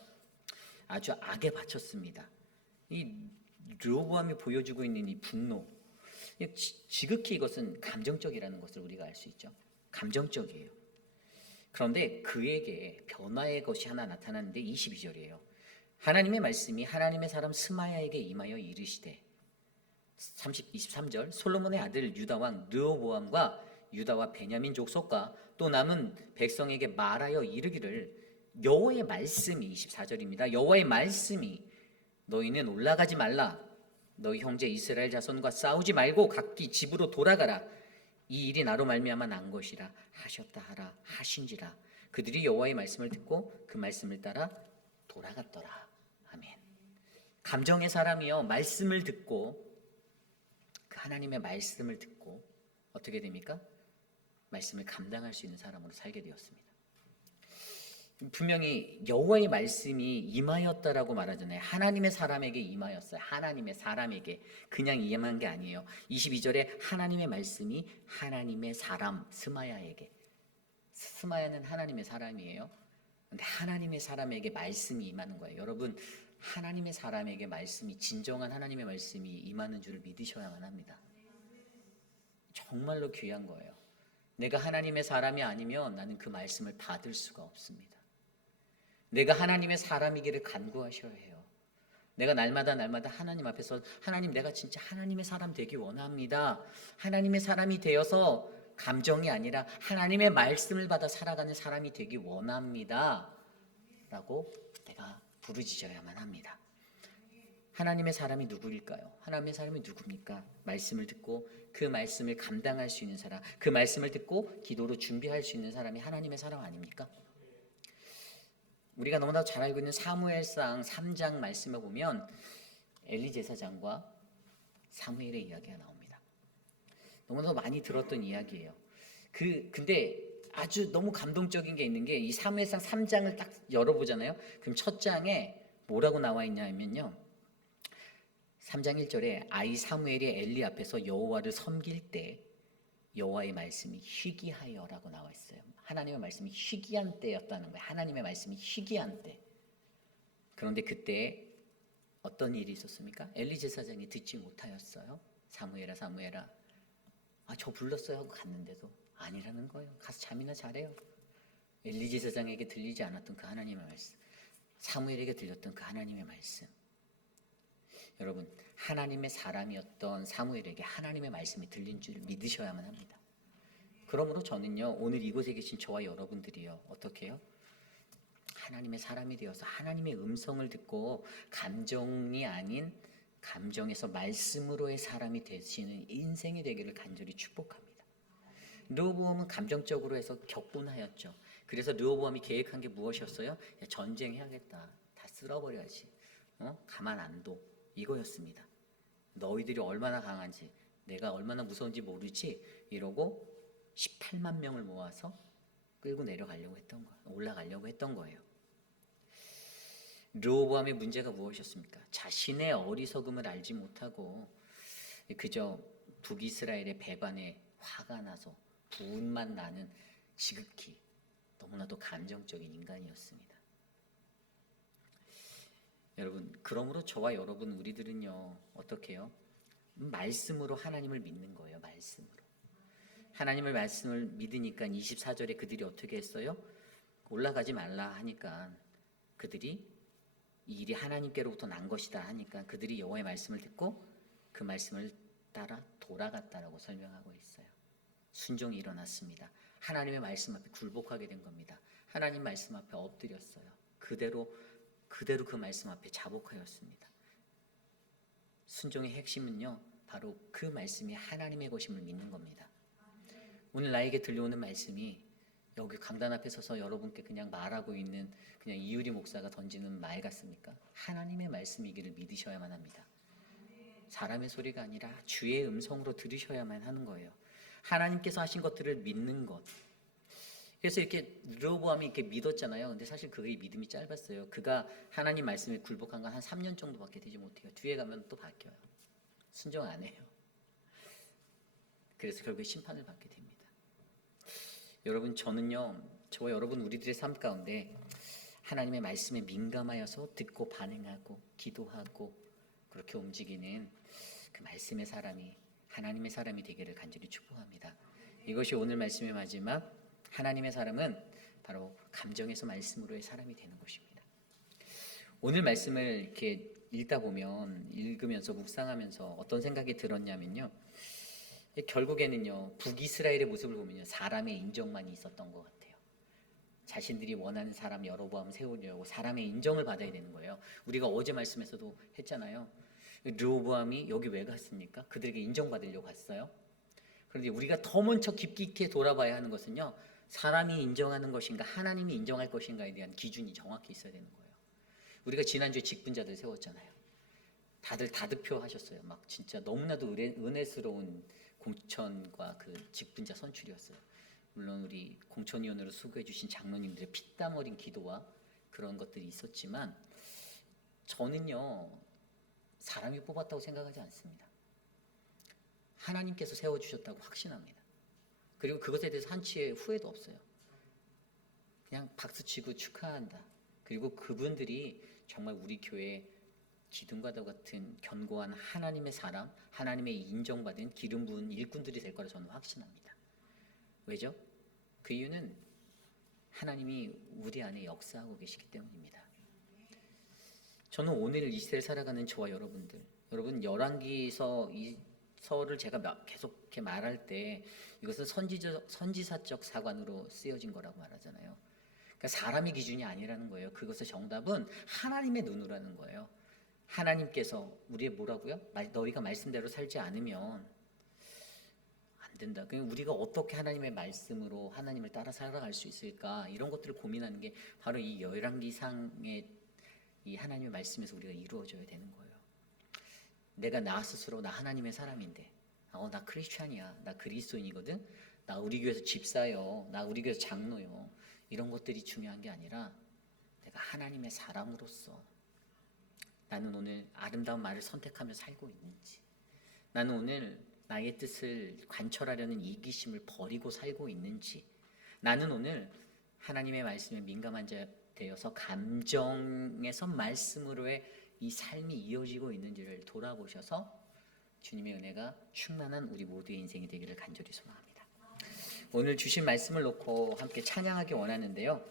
아주 악에 바쳤습니다. 이 르호보암이 보여주고 있는 이 분노, 지극히 이것은 감정적이라는 것을 우리가 알 수 있죠. 감정적이에요. 그런데 그에게 변화의 것이 하나 나타나는데 22절이에요. 하나님의 말씀이 하나님의 사람 스마야에게 임하여 이르시되 23절 솔로몬의 아들 유다왕 르호보암과 유다와 베냐민 족속과 또 남은 백성에게 말하여 이르기를 여호와의 말씀이 24절입니다. 여호와의 말씀이 너희는 올라가지 말라. 너희 형제 이스라엘 자손과 싸우지 말고 각기 집으로 돌아가라. 이 일이 나로 말미암아 난 것이라 하셨다 하라 하신지라. 그들이 여호와의 말씀을 듣고 그 말씀을 따라 돌아갔더라. 아멘. 감정의 사람이요 말씀을 듣고 그 하나님의 말씀을 듣고 어떻게 됩니까? 말씀을 감당할 수 있는 사람으로 살게 되었습니다. 분명히 여호와의 말씀이 임하였다라고 말하잖아요. 하나님의 사람에게 임하였어요. 하나님의 사람에게 그냥 임한 게 아니에요. 22절에 하나님의 말씀이 하나님의 사람 스마야에게, 스마야는 하나님의 사람이에요. 근데 하나님의 사람에게 말씀이 임하는 거예요. 여러분, 하나님의 사람에게 말씀이, 진정한 하나님의 말씀이 임하는 줄을 믿으셔야만 합니다. 정말로 귀한 거예요. 내가 하나님의 사람이 아니면 나는 그 말씀을 받을 수가 없습니다. 내가 하나님의 사람이기를 간구하셔야 해요. 내가 날마다 하나님 앞에서 하나님, 내가 진짜 하나님의 사람 되기 원합니다. 하나님의 사람이 되어서 감정이 아니라 하나님의 말씀을 받아 살아가는 사람이 되기 원합니다. 라고 내가 부르짖어야만 합니다. 하나님의 사람이 누구일까요? 하나님의 사람이 누굽니까? 말씀을 듣고 그 말씀을 감당할 수 있는 사람, 그 말씀을 듣고 기도로 준비할 수 있는 사람이 하나님의 사람 아닙니까? 우리가 너무나 잘 알고 있는 사무엘상 3장 말씀에 보면 엘리 제사장과 사무엘의 이야기가 나옵니다. 너무나 많이 들었던 이야기예요. 근데 아주 너무 감동적인 게 있는 게 이 사무엘상 3장을 딱 열어보잖아요. 그럼 첫 장에 뭐라고 나와 있냐 하면요. 3장 1절에 아이 사무엘이 엘리 앞에서 여호와를 섬길 때 여호와의 말씀이 희귀하여라고 나와 있어요. 하나님의 말씀이 희귀한 때였다는 거예요. 하나님의 말씀이 희귀한 때. 그런데 그때 어떤 일이 있었습니까? 엘리 제사장이 듣지 못하였어요. 사무엘아 사무엘아, 저 불렀어요 하고 갔는데도 아니라는 거예요. 가서 잠이나 자래요. 엘리 제사장에게 들리지 않았던 그 하나님의 말씀, 사무엘에게 들렸던 그 하나님의 말씀. 여러분, 하나님의 사람이었던 사무엘에게 하나님의 말씀이 들린 줄 믿으셔야만 합니다. 그러므로 저는요, 오늘 이곳에 계신 저와 여러분들이요, 어떻게 해요? 하나님의 사람이 되어서 하나님의 음성을 듣고 감정이 아닌 감정에서 말씀으로의 사람이 되시는 인생이 되기를 간절히 축복합니다. 르호보암은 감정적으로 해서 격분하였죠. 그래서 르호보암이 계획한 게 무엇이었어요? 전쟁해야겠다. 다 쓸어버려야지. 가만 안 둬. 이거였습니다. 너희들이 얼마나 강한지, 내가 얼마나 무서운지 모르지? 이러고 18만 명을 모아서 끌고 내려가려고 했던 거예요. 올라가려고 했던 거예요. 르호보암의 문제가 무엇이었습니까? 자신의 어리석음을 알지 못하고 그저 북이스라엘의 배반에 화가 나서 분만 나는 지극히 너무나도 감정적인 인간이었습니다. 여러분, 그러므로 저와 여러분 우리들은요, 어떻게 해요? 말씀으로 하나님을 믿는 거예요. 말씀으로. 하나님의 말씀을 믿으니까 24절에 그들이 어떻게 했어요? 올라가지 말라 하니까 그들이 이 일이 하나님께로부터 난 것이다 하니까 그들이 여호와의 말씀을 듣고 그 말씀을 따라 돌아갔다라고 설명하고 있어요. 순종이 일어났습니다. 하나님의 말씀 앞에 굴복하게 된 겁니다. 하나님 말씀 앞에 엎드렸어요. 그대로 그 말씀 앞에 자복하였습니다. 순종의 핵심은요, 바로 그 말씀이 하나님의 것임을 믿는 겁니다. 오늘 나에게 들려오는 말씀이 여기 강단 앞에 서서 여러분께 그냥 말하고 있는 그냥 이유리 목사가 던지는 말 같습니까? 하나님의 말씀이기를 믿으셔야만 합니다. 사람의 소리가 아니라 주의 음성으로 들으셔야만 하는 거예요. 하나님께서 하신 것들을 믿는 것. 그래서 이렇게 르호보암이 이렇게 믿었잖아요. 근데 사실 그의 믿음이 짧았어요. 그가 하나님 말씀에 굴복한 건 한 3년 정도밖에 되지 못해요. 뒤에 가면 또 바뀌어요. 순종 안 해요. 그래서 결국에 심판을 받게 됩니다. 여러분, 저는요, 저와 여러분 우리들의 삶 가운데 하나님의 말씀에 민감하여서 듣고 반응하고 기도하고 그렇게 움직이는 그 말씀의 사람이, 하나님의 사람이 되기를 간절히 축복합니다. 이것이 오늘 말씀의 마지막, 하나님의 사람은 바로 감정에서 말씀으로의 사람이 되는 것입니다. 오늘 말씀을 이렇게 읽으면서 묵상하면서 어떤 생각이 들었냐면요, 결국에는요, 북이스라엘의 모습을 보면요, 사람의 인정만이 있었던 것 같아요. 자신들이 원하는 사람 여로보암 세우려고 사람의 인정을 받아야 되는 거예요. 우리가 어제 말씀에서도 했잖아요. 르호보암이 여기 왜 갔습니까? 그들에게 인정받으려고 갔어요. 그런데 우리가 더 먼저 깊이 있게 돌아봐야 하는 것은요, 사람이 인정하는 것인가 하나님이 인정할 것인가에 대한 기준이 정확히 있어야 되는 거예요. 우리가 지난주에 직분자들 세웠잖아요. 다들 다득표 하셨어요. 막 진짜 너무나도 은혜스러운 공천과 그 직분자 선출이었어요. 물론 우리 공천위원으로 수고해 주신 장로님들의 피땀 어린 기도와 그런 것들이 있었지만, 저는요, 사람이 뽑았다고 생각하지 않습니다. 하나님께서 세워주셨다고 확신합니다. 그리고 그것에 대해서 한치의 후회도 없어요. 그냥 박수치고 축하한다. 그리고 그분들이 정말 우리 교회 기둥과도 같은 견고한 하나님의 사람, 하나님의 인정받은 기름 부은 일꾼들이 될 거라 저는 확신합니다. 왜죠? 그 이유는 하나님이 우리 안에 역사하고 계시기 때문입니다. 저는 오늘 이 시대를 살아가는 저와 여러분 열왕기서 이 서를 제가 계속 이렇게 말할 때 이것은 선지사적 사관으로 쓰여진 거라고 말하잖아요. 그러니까 사람의 기준이 아니라는 거예요. 그것의 정답은 하나님의 눈으로라는 거예요. 하나님께서 우리의 뭐라고요? 너희가 말씀대로 살지 않으면 안 된다. 그러니까 우리가 어떻게 하나님의 말씀으로 하나님을 따라 살아갈 수 있을까? 이런 것들을 고민하는 게 바로 이 열왕기상의 이 하나님의 말씀에서 우리가 이루어져야 되는 거예요. 내가 나 스스로 나 하나님의 사람인데, 나 크리스찬이야, 나 그리스도인이거든, 나 우리 교회에서 집사요, 나 우리 교회에서 장로요, 이런 것들이 중요한 게 아니라 내가 하나님의 사람으로서 나는 오늘 아름다운 말을 선택하며 살고 있는지, 나는 오늘 나의 뜻을 관철하려는 이기심을 버리고 살고 있는지, 나는 오늘 하나님의 말씀에 민감한 자 되어서 감정에서 말씀으로의 이 삶이 이어지고 있는지를 돌아보셔서 주님의 은혜가 충만한 우리 모두의 인생이 되기를 간절히 소망합니다. 오늘 주신 말씀을 놓고 함께 찬양하기 원하는데요,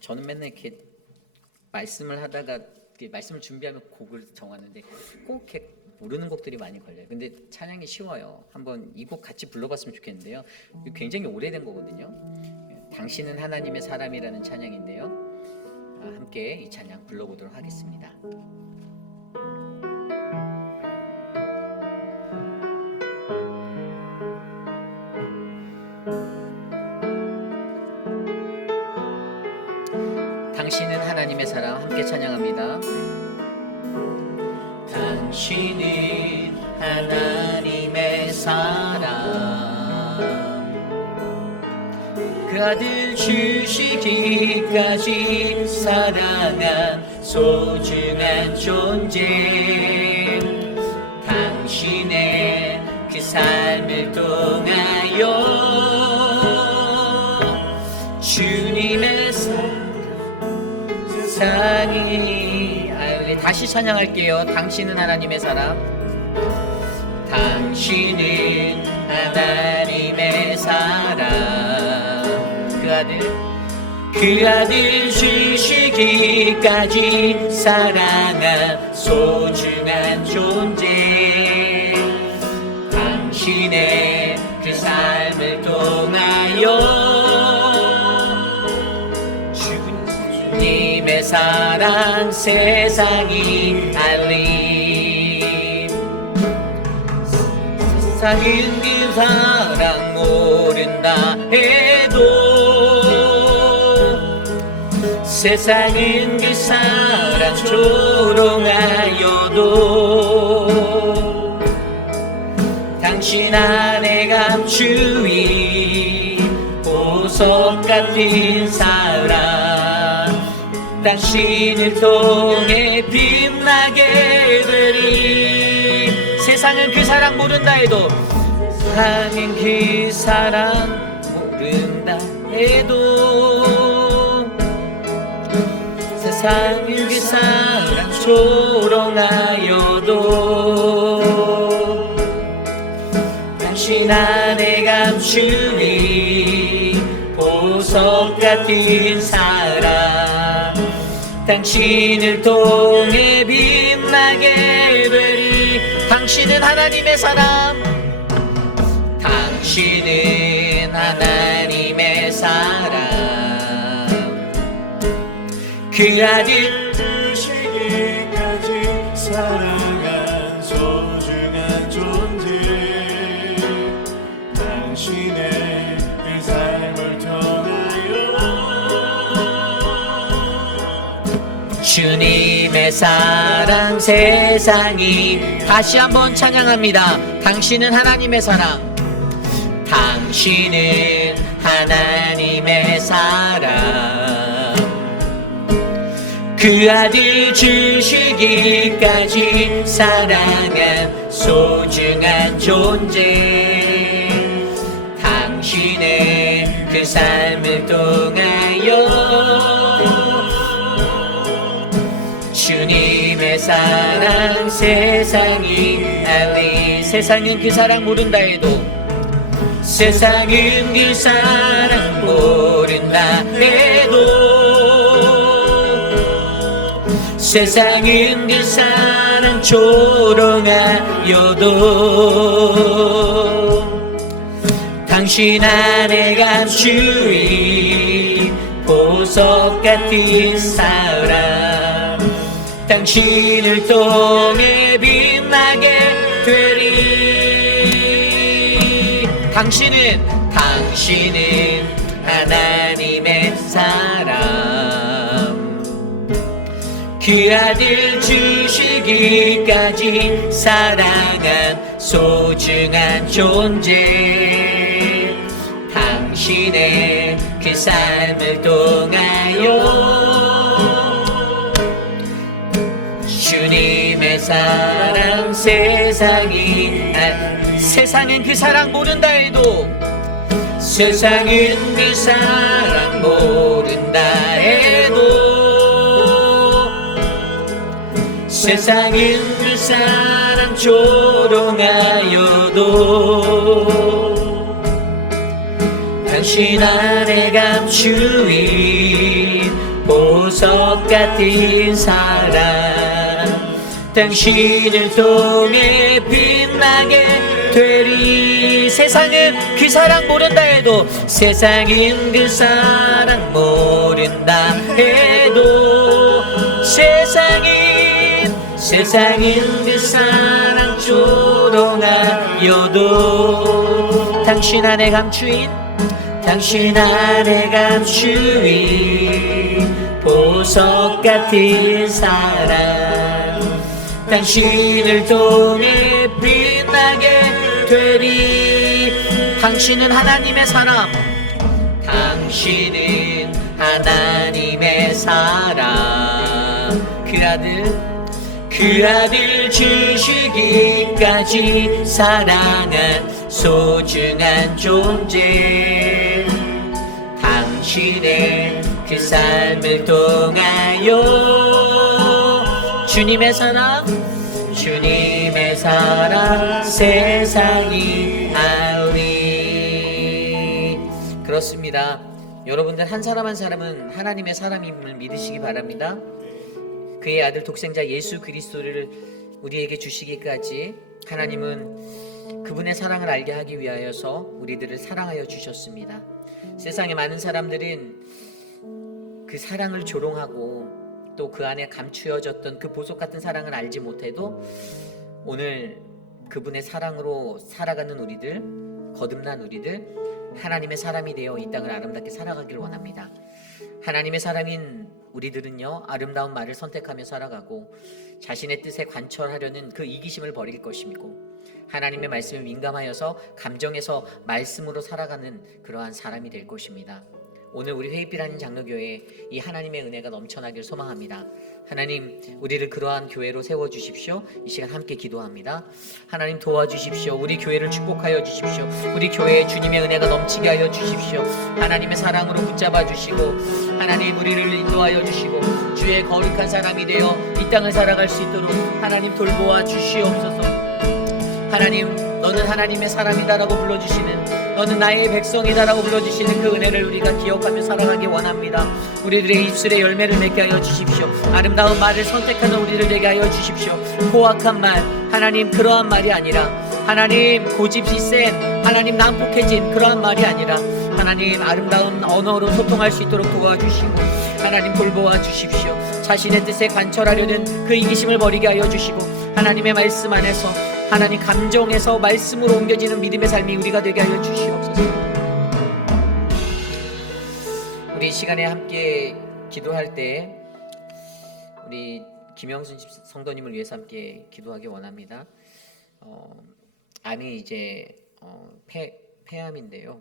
저는 맨날 이렇게 말씀을 하다가 말씀을 준비하면 곡을 정하는데 꼭 이렇게 모르는 곡들이 많이 걸려요. 근데 찬양이 쉬워요. 한번 이 곡 같이 불러봤으면 좋겠는데요, 굉장히 오래된 거거든요. 당신은 하나님의 사람이라는 찬양인데요, 함께 이 찬양 불러보도록 하겠습니다. 당신은 하나님의 사람, 함께 찬양합니다. 당신은 하나님의 사람, 그 아들 주시기까지 사랑한 소중한 존재, 당신의 그 삶을 통하여 주님의 세상이 다시 찬양할게요. 당신은 하나님의 사람, 당신은 하나님의 사람, 그 아들 주시기까지 사랑한 소중한 존재, 당신의 그 삶을 통하여 주님의 사랑 세상이 알림, 세상은 그 사랑 모른다 해도 세상은 그 사랑 조롱하여도 당신 안에 감추이 보석 같은 사랑 당신을 통해 빛나게 되리. 세상은 그 사랑 모른다 해도 세상은 그 사랑 모른다 해도 세상은 그 사랑 조롱하여도 당신 안에 감추이 보석 같은 사랑 당신을 통해 빛나게 되리. 당신은 하나님의 사람, 당신은 하나님의 사람, 그 아들 주시기까지 사랑한 소중한 존재 당신의 그 삶을 통하여 주님의 사랑 세상이. 다시 한번 찬양합니다. 당신은 하나님의 사랑, 당신은 하나님의 사랑, 그 아들 주시기까지 사랑한 소중한 존재 당신의 그 삶을 통하여 주님의 사랑 세상이 알리. 세상은 그 사랑 모른다 해도 세상은 그 사랑 모른다 해도 세상은 그 사랑 조롱하여도 당신 안에 감추이 보석 같은 사랑 당신을 통해 빛나게 되리. 당신은 하나님의 사람, 그 아들 주시기까지 사랑한 소중한 존재 당신의 그 삶을 통하여 주님의 사랑 세상이 세상은 그 사랑 모른다 해도 세상은 그 사랑 모른다 해도 세상은 그 사랑 조롱하여도 당신 안에 감추인 보석 같은 사랑 당신을 통해 빛나게 되리. 세상은 그 사랑 모른다 해도 세상은 그 사랑 모른다 해도 세상은 그 사랑 조롱하여도 당신 안에 감추인 보석 같은 사랑 당신을 통해 빛나게 되리. 당신은 하나님의 사람, 당신은 하나님의 사람, 그 아들 주시기까지 사랑한 소중한 존재 당신의 그 삶을 통하여 주님의 사랑 세상이 알리. 그렇습니다. 여러분들 한 사람 한 사람은 하나님의 사람임을 믿으시기 바랍니다. 그의 아들 독생자 예수 그리스도를 우리에게 주시기까지 하나님은 그분의 사랑을 알게 하기 위하여서 우리들을 사랑하여 주셨습니다. 세상의 많은 사람들은 그 사랑을 조롱하고 또 그 안에 감추어졌던 그 보석 같은 사랑을 알지 못해도 오늘 그분의 사랑으로 살아가는 우리들, 거듭난 우리들, 하나님의 사람이 되어 이 땅을 아름답게 살아가기를 원합니다. 하나님의 사람인 우리들은요 아름다운 말을 선택하며 살아가고 자신의 뜻에 관철하려는 그 이기심을 버릴 것이고 하나님의 말씀에 민감하여서 감정에서 말씀으로 살아가는 그러한 사람이 될 것입니다. 오늘 우리 회의비라는 장로교회에 이 하나님의 은혜가 넘쳐나길 소망합니다. 하나님 우리를 그러한 교회로 세워주십시오. 이 시간 함께 기도합니다. 하나님 도와주십시오. 우리 교회를 축복하여 주십시오. 우리 교회에 주님의 은혜가 넘치게 하여 주십시오. 하나님의 사랑으로 붙잡아 주시고 하나님 우리를 인도하여 주시고 주의 거룩한 사람이 되어 이 땅을 살아갈 수 있도록 하나님 돌보아 주시옵소서. 하나님 너는 하나님의 사람이다라고 불러주시는 너는 나의 백성이다라고 불러주시는 그 은혜를 우리가 기억하며 살아가기 원합니다. 우리들의 입술에 열매를 맺게 하여 주십시오. 아름다운 말을 선택하는 우리를 되게 하여 주십시오. 고악한 말 하나님 그러한 말이 아니라 하나님 고집이 센 하나님 난폭해진 그러한 말이 아니라 하나님 아름다운 언어로 소통할 수 있도록 도와주시고 하나님 돌보아 주십시오. 자신의 뜻에 관철하려는 그 이기심을 버리게 하여 주시고 하나님의 말씀 안에서 하나님 감정에서 말씀으로 옮겨지는 믿음의 삶이 우리가 되게 하여 주시옵소서. 우리 시간에 함께 기도할 때 우리 김영순 성도님을 위해서 함께 기도하기 원합니다. 암이 이제 폐암인데요.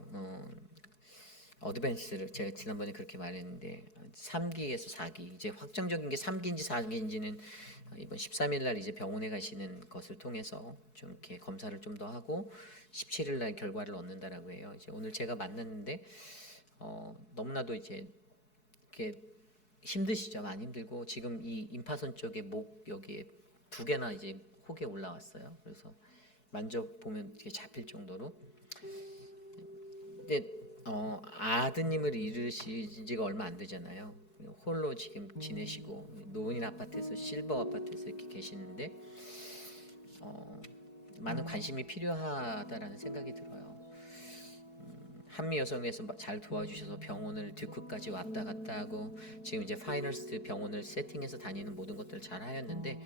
어드밴스를 제가 지난번에 그렇게 말했는데 3기에서 4기 이제 확정적인 게 3기인지 4기인지는 이번 13일 날 이제 병원에 가시는 것을 통해서 좀 이렇게 검사를 좀 더 하고 17일 날 결과를 얻는다라고 해요. 이제 오늘 제가 만났는데 너무나도 이제 이렇게 힘드시죠. 많이 힘들고 지금 이 임파선 쪽에 목 여기에 2개나 이제 혹에 올라왔어요. 그래서 만져보면 이렇게 잡힐 정도로. 근데 아드님을 잃으신 지가 얼마 안 되잖아요. 홀로 지금 지내시고 노인 아파트에서 실버 아파트에서 이렇게 계시는데 많은 관심이 필요하다라는 생각이 들어요. 한미 여성에서 잘 도와주셔서 병원을 뒤끝까지 왔다 갔다 하고 지금 이제 파이널스 병원을 세팅해서 다니는 모든 것들을 잘 하였는데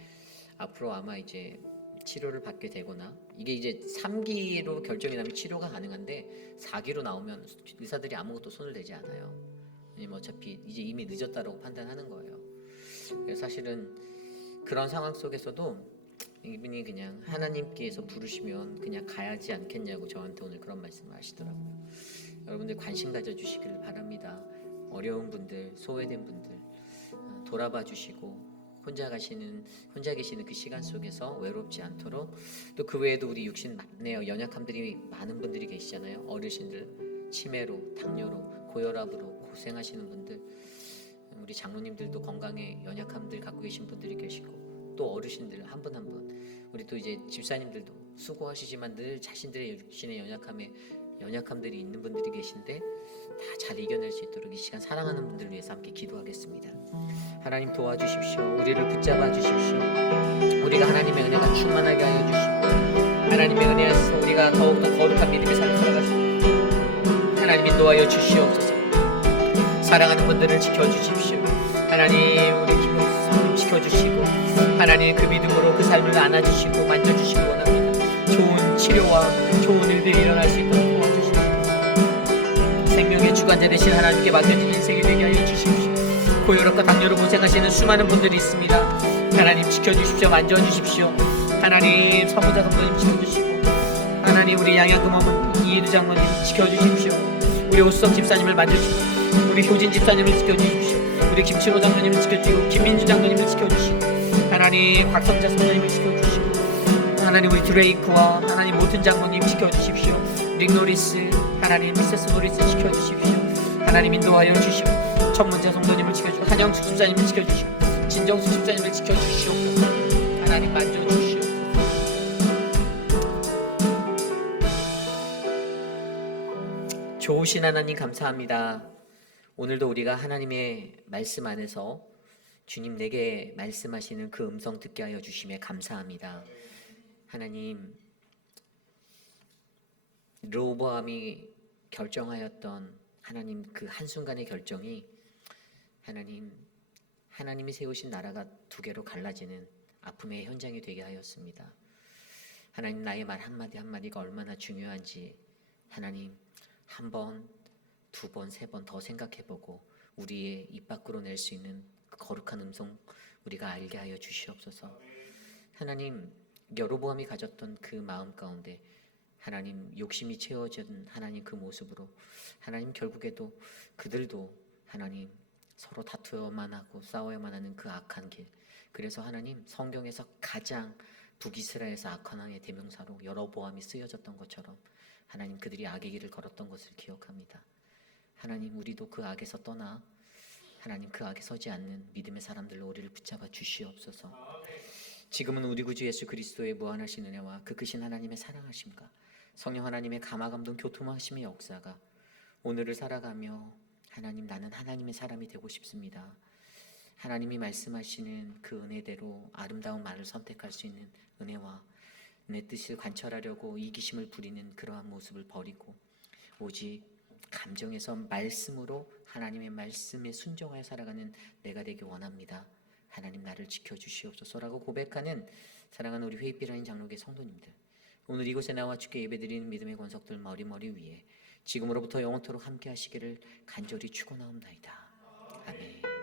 앞으로 아마 이제 치료를 받게 되거나 이게 이제 3기로 결정이 나면 치료가 가능한데 4기로 나오면 의사들이 아무것도 손을 대지 않아요. 왜냐면 어차피 이제 이미 늦었다라고 판단하는 거예요. 그래서 사실은 그런 상황 속에서도 이분이 그냥 하나님께서 부르시면 그냥 가야지 않겠냐고 저한테 오늘 그런 말씀을 하시더라고요. 여러분들 관심 가져주시길 바랍니다. 어려운 분들, 소외된 분들 돌아봐 주시고 혼자 계시는 그 시간 속에서 외롭지 않도록 또 그 외에도 우리 육신 많네요. 연약함들이 많은 분들이 계시잖아요. 어르신들 치매로, 당뇨로, 고혈압으로 고생하시는 분들, 우리 장로님들도 건강에 연약함들 갖고 계신 분들이 계시고 또 어르신들 한 분 한 분, 우리 또 이제 집사님들도 수고하시지만 늘 자신들의 육신의 연약함들이 있는 분들이 계신데 다 잘 이겨낼 수 있도록 이 시간 사랑하는 분들을 위해서 함께 기도하겠습니다. 하나님 도와주십시오. 우리를 붙잡아 주십시오. 우리가 하나님의 은혜가 충만하게 하여 주시고 하나님의 은혜에서 우리가 더욱더 거룩한 믿음의 삶을 살아갈 수 있도록 하나님 인도하여 주시옵소서. 사랑하는 분들을 지켜주십시오. 하나님 우리 김용수님 지켜주시고 하나님 그 믿음으로 그 삶을 안아주시고 만져주시기 원합니다. 좋은 치료와 좋은 일들이 일어날 수 있도록 도와주십시오. 생명의 주관자 되신 하나님께 맡겨진 인생이 되게 하여 주십시오. 고혈압과 당뇨로 고생하시는 수많은 분들이 있습니다. 하나님 지켜주십시오. 만져주십시오. 하나님 서무자 성도님 지켜주시고 하나님 우리 양양금어문 이해두 장로님 지켜주십시오. 우리 오수석 집사님을 만져주시고 우리 효진 집사님을 지켜주십시오. 우리 김치로 장로님을 지켜주시고 김민주 장로님을 지켜주시고 하나님 곽성자 성도님을 지켜주시고 하나님 우리 드레이크와 하나님 모든 장로님 지켜주십시오. 릭 노리스 하나님 미세스 노리스 지켜주십시오. 하나님 인도하여 주시고 천문자 성도님을 지켜주시고 한영숙 집사님을 지켜주시고 진정수 집사님을 지켜주시오. 하나님 만져주시오. 좋으신 하나님 감사합니다. 오늘도 우리가 하나님의 말씀 안에서 주님 내게 말씀하시는 그 음성 듣게 하여 주심에 감사합니다. 하나님 르호보암이 결정하였던 하나님 그 한순간의 결정이 하나님이 세우신 나라가 2개로 갈라지는 아픔의 현장이 되게 하였습니다. 하나님 나의 말 한마디 한마디가 얼마나 중요한지 하나님 1번, 2번, 3번 더 생각해보고 우리의 입 밖으로 낼 수 있는 거룩한 음성 우리가 알게 하여 주시옵소서. 하나님, 여로보암이 가졌던 그 마음 가운데 하나님 욕심이 채워진 하나님 그 모습으로 하나님 결국에도 그들도 하나님 서로 다투어만 하고 싸워야만 하는 그 악한 길. 그래서 하나님 성경에서 가장 북이스라엘에서 악한 왕의 대명사로 여로보암이 쓰여졌던 것처럼 하나님 그들이 악의 길을 걸었던 것을 기억합니다. 하나님 우리도 그 악에서 떠나 하나님 그 악에 서지 않는 믿음의 사람들로 우리를 붙잡아 주시옵소서. 지금은 우리 구주 예수 그리스도의 무한하신 은혜와 그 크신 하나님의 사랑하심과 성령 하나님의 감화감동 교통하심의 역사가 오늘을 살아가며 하나님 나는 하나님의 사람이 되고 싶습니다. 하나님이 말씀하시는 그 은혜대로 아름다운 말을 선택할 수 있는 은혜와 내 뜻을 관철하려고 이기심을 부리는 그러한 모습을 버리고 오직 감정에서 말씀으로 하나님의 말씀에 순종하여 살아가는 내가 되기 원합니다. 하나님 나를 지켜주시옵소서라고 고백하는 사랑하는 우리 회의비라인 장로교 성도님들, 오늘 이곳에 나와 주께 예배드리는 믿음의 권속들 머리 위에 지금으로부터 영원토록 함께 하시기를 간절히 축원하옵나이다. 아멘.